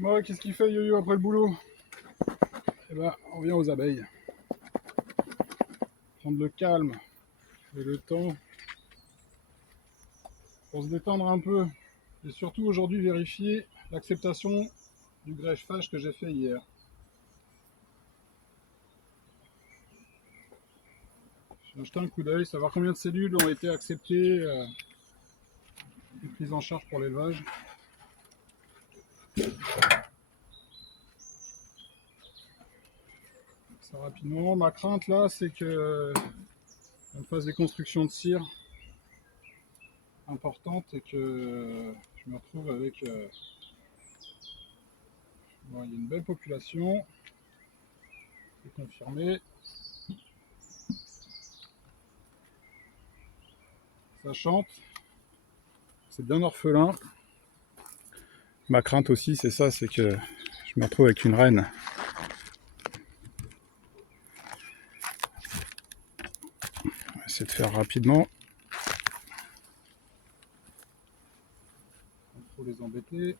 Bon, qu'est-ce qu'il fait Yo-Yo après le boulot? Eh ben, on revient aux abeilles. Prendre le calme et le temps pour se détendre un peu. Et surtout aujourd'hui vérifier l'acceptation du greffage que j'ai fait hier. J'ai jeté un coup d'œil, savoir combien de cellules ont été acceptées et prises en charge pour l'élevage. Ça rapidement. Ma crainte là, c'est que on fasse des constructions de cire importantes et que je me retrouve avec bon, il y a une belle population, c'est confirmé. Ça chante, c'est bien orphelin. Ma crainte aussi, c'est ça, c'est que je me retrouve avec une reine. On va essayer de faire rapidement. Pas trop les embêter.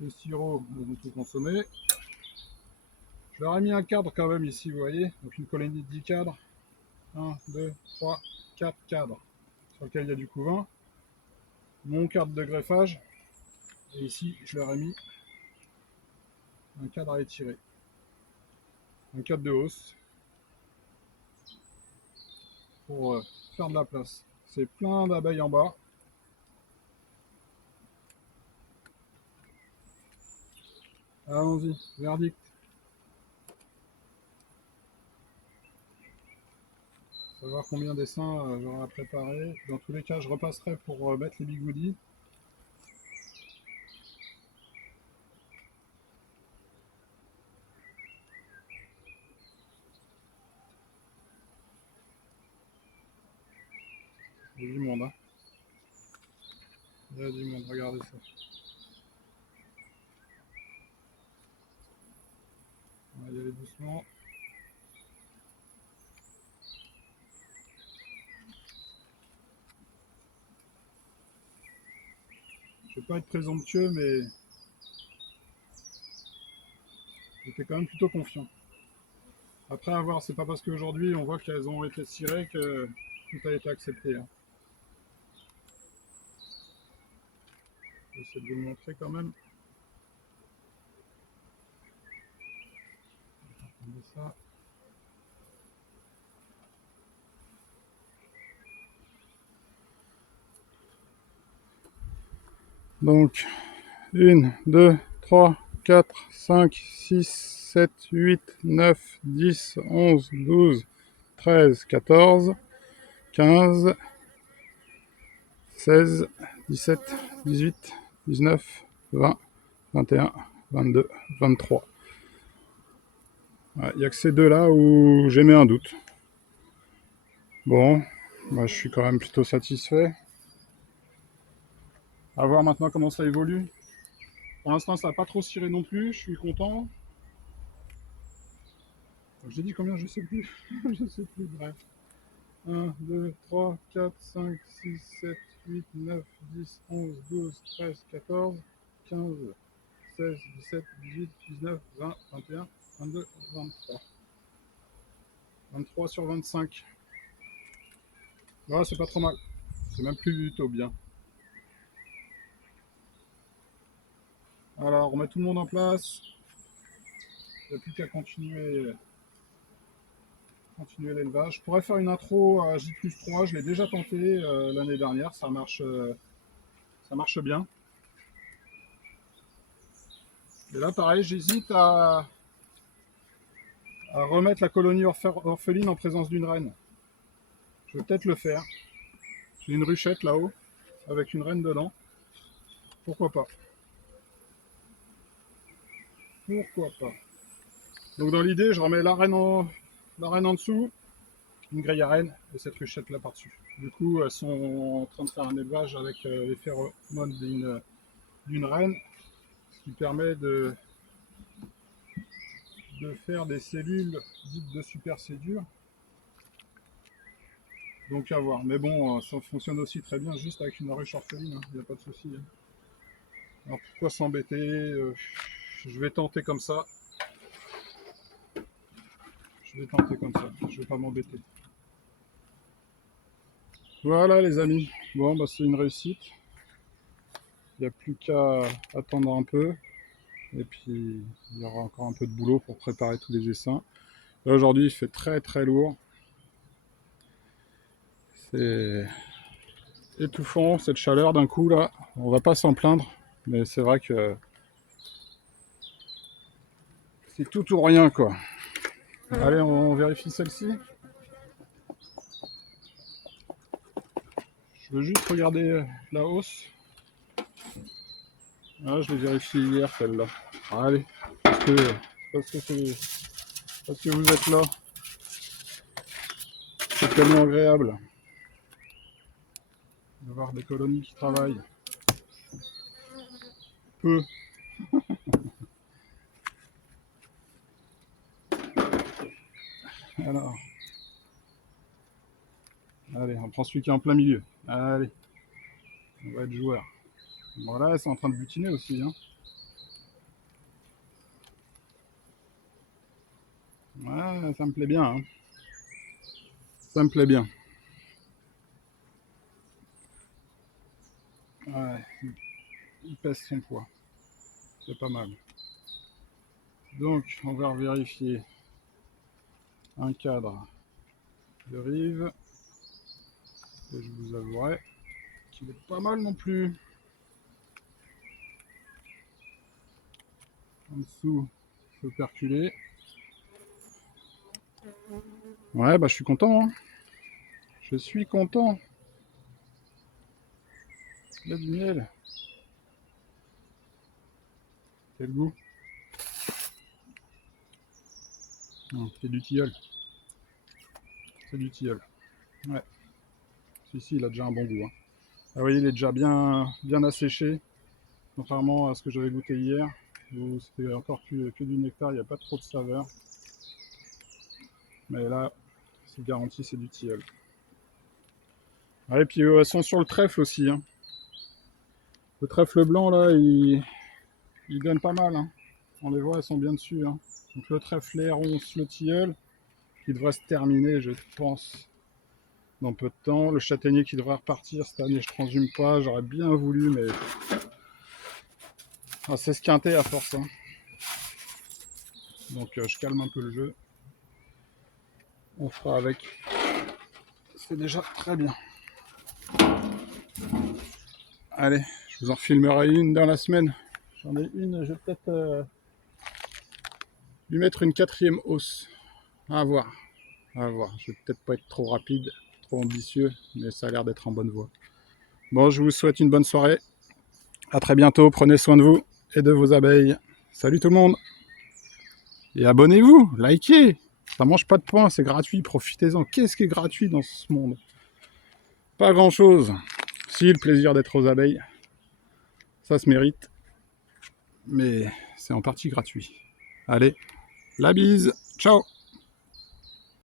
Les sirops, ils ont tout consommé. Je leur ai mis un cadre quand même ici, vous voyez. Donc une colonie de 10 cadres. 1, 2, 3, 4 cadres sur lequel il y a du couvain. Mon cadre de greffage. Et ici, je leur ai mis un cadre à étirer. Un cadre de hausse pour faire de la place. C'est plein d'abeilles en bas. Allons-y, verdict. Savoir combien d'essaims j'aurai à préparer. Dans tous les cas, je repasserai pour mettre les bigoudis. Il y a du monde, hein. Il y a du monde, regardez ça. On va y aller doucement. Je vais pas être présomptueux, mais j'étais quand même plutôt confiant. Après avoir, c'est pas parce qu'aujourd'hui on voit qu'elles ont été cirées que tout a été accepté, hein. J'essaie de vous le montrer quand même. Ça. Donc, 1, 2, 3, 4, 5, 6, 7, 8, 9, 10, 11, 12, 13, 14, 15, 16, 17, 18, 19, 20, 21, 22, 23. Il n'y a que ces deux-là où j'ai mis un doute. Bon, bah, je suis quand même plutôt satisfait. À voir maintenant comment ça évolue. Pour l'instant, ça n'a pas trop ciré non plus, je suis content. J'ai dit combien, je sais plus. Je sais plus, bref. 1, 2, 3, 4, 5, 6, 7, 8, 9, 10, 11, 12, 13, 14, 15, 16, 17, 18, 19, 20, 21, 22, 23. 23 sur 25. Voilà, c'est pas trop mal. C'est même plutôt bien. Alors, on met tout le monde en place. Il n'y a plus qu'à continuer l'élevage. Je pourrais faire une intro à J+3, je l'ai déjà tenté l'année dernière, ça marche bien. Et là, pareil, j'hésite à remettre la colonie orpheline en présence d'une reine. Je vais peut-être le faire. J'ai une ruchette là-haut, avec une reine dedans. Pourquoi pas? Pourquoi pas? Donc dans l'idée, je remets la reine en dessous, une grille à reine, et cette ruchette là par-dessus. Du coup, elles sont en train de faire un élevage avec les phéromones d'une reine, ce qui permet de faire des cellules dites de supercédure. Donc à voir. Mais bon, ça fonctionne aussi très bien juste avec une ruche orpheline, il n'y a pas de souci. Hein. Alors pourquoi s'embêter je vais tenter comme ça. Je vais tenter comme ça. Je vais pas m'embêter. Voilà les amis. Bon, bah c'est une réussite. Il n'y a plus qu'à attendre un peu. Et puis il y aura encore un peu de boulot pour préparer tous les essaims. Là aujourd'hui il fait très très lourd. C'est étouffant cette chaleur d'un coup là. On va pas s'en plaindre. Mais c'est vrai que c'est tout ou rien quoi. Allez, on vérifie celle-ci. Je veux juste regarder la hausse. Ah, je l'ai vérifié hier celle-là. Allez, parce que vous êtes là. C'est tellement agréable de voir des colonies qui travaillent. Peu. Alors. Allez, on prend celui qui est en plein milieu. Allez. On va être joueur. Voilà, c'est en train de butiner aussi. Hein. Ouais, ça me plaît bien. Hein. Ça me plaît bien. Ouais, il pèse son poids. C'est pas mal. Donc, on va vérifier un cadre de rive. Et je vous avouerai qu'il est pas mal non plus. En dessous, c'est operculé. Ouais, bah je suis content. Hein. Je suis content. Il y a du miel. Quel goût. C'est du tilleul. C'est du tilleul. Ouais. Celui-ci, il a déjà un bon goût. Hein. Ah, vous voyez, il est déjà bien asséché. Contrairement à ce que j'avais goûté hier, où c'était encore que du nectar, il n'y a pas trop de saveur. Mais là, c'est garanti, c'est du tilleul. Ouais, et puis elles sont sur le trèfle aussi. Hein. Le trèfle blanc, là, il donne pas mal. Hein. On les voit, elles sont bien dessus. Hein. Donc le trèfle, les ronces, le tilleul, qui devrait se terminer, je pense, dans peu de temps. Le châtaignier qui devrait repartir cette année, je transhume pas. J'aurais bien voulu, mais c'est esquinté à force. Hein. Donc je calme un peu le jeu. On fera avec. C'est déjà très bien. Allez, je vous en filmerai une dans la semaine. J'en ai une, je vais peut-être lui mettre une 4e hausse. À voir. À voir. Je vais peut-être pas être trop rapide, trop ambitieux, mais ça a l'air d'être en bonne voie. Bon, je vous souhaite une bonne soirée. À très bientôt. Prenez soin de vous et de vos abeilles. Salut tout le monde. Et abonnez-vous, likez. Ça mange pas de points, c'est gratuit. Profitez-en. Qu'est-ce qui est gratuit dans ce monde? Pas grand-chose. Si, le plaisir d'être aux abeilles. Ça se mérite. Mais c'est en partie gratuit. Allez, la bise. Ciao.